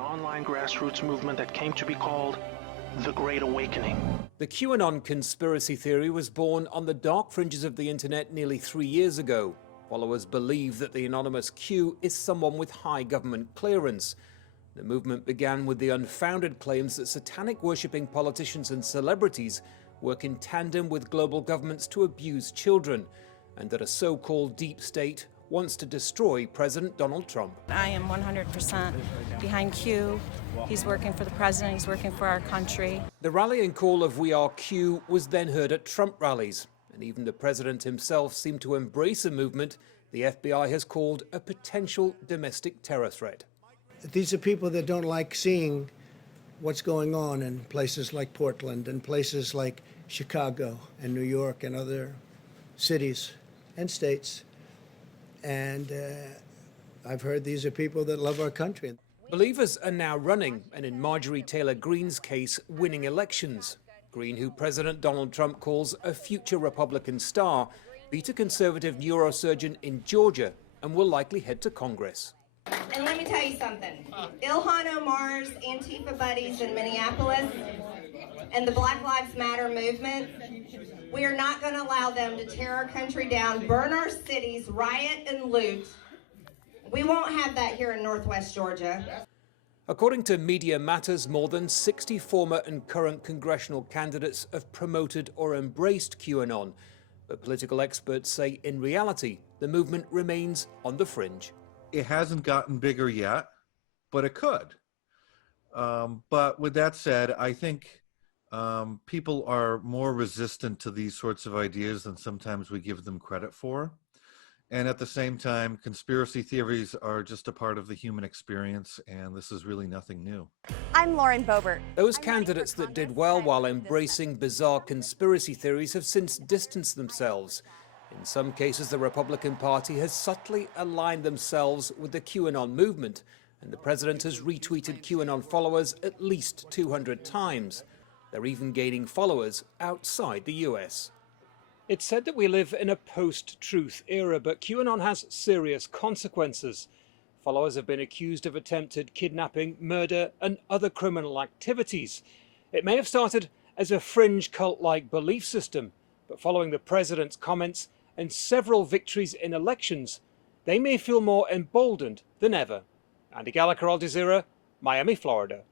an online grassroots movement that came to be called the Great Awakening. The QAnon conspiracy theory was born on the dark fringes of the internet nearly 3 years ago. Followers believe that the anonymous Q is someone with high government clearance. The movement began with the unfounded claims that satanic-worshipping politicians and celebrities work in tandem with global governments to abuse children, and that a so-called deep state wants to destroy President Donald Trump. I am 100% behind Q. He's working for the president, he's working for our country. The rallying call of "We Are Q" was then heard at Trump rallies, and even the president himself seemed to embrace a movement the FBI has called a potential domestic terror threat. These are people that don't like seeing what's going on in places like Portland and places like Chicago and New York and other cities and states. And I've heard these are people that love our country. Believers are now running, and in Marjorie Taylor Greene's case, winning elections. Greene, who President Donald Trump calls a future Republican star, beat a conservative neurosurgeon in Georgia and will likely head to Congress. And let me tell you something. Ilhan Omar's Antifa buddies in Minneapolis and the Black Lives Matter movement, we are not going to allow them to tear our country down, burn our cities, riot and loot. We won't have that here in Northwest Georgia. According to Media Matters, more than 60 former and current congressional candidates have promoted or embraced QAnon. But political experts say in reality, the movement remains on the fringe. It hasn't gotten bigger yet, but it could. But with that said, I think people are more resistant to these sorts of ideas than sometimes we give them credit for. And at the same time, conspiracy theories are just a part of the human experience, and this is really nothing new. I'm Lauren Boebert. Those candidates that did well while embracing bizarre conspiracy theories have since distanced themselves. In some cases, the Republican Party has subtly aligned themselves with the QAnon movement, and the president has retweeted QAnon followers at least 200 times. They're even gaining followers outside the US. It's said that we live in a post-truth era, but QAnon has serious consequences. Followers have been accused of attempted kidnapping, murder, and other criminal activities. It may have started as a fringe cult-like belief system, but following the president's comments and several victories in elections, they may feel more emboldened than ever. Andy Gallagher, Al Jazeera, Miami, Florida.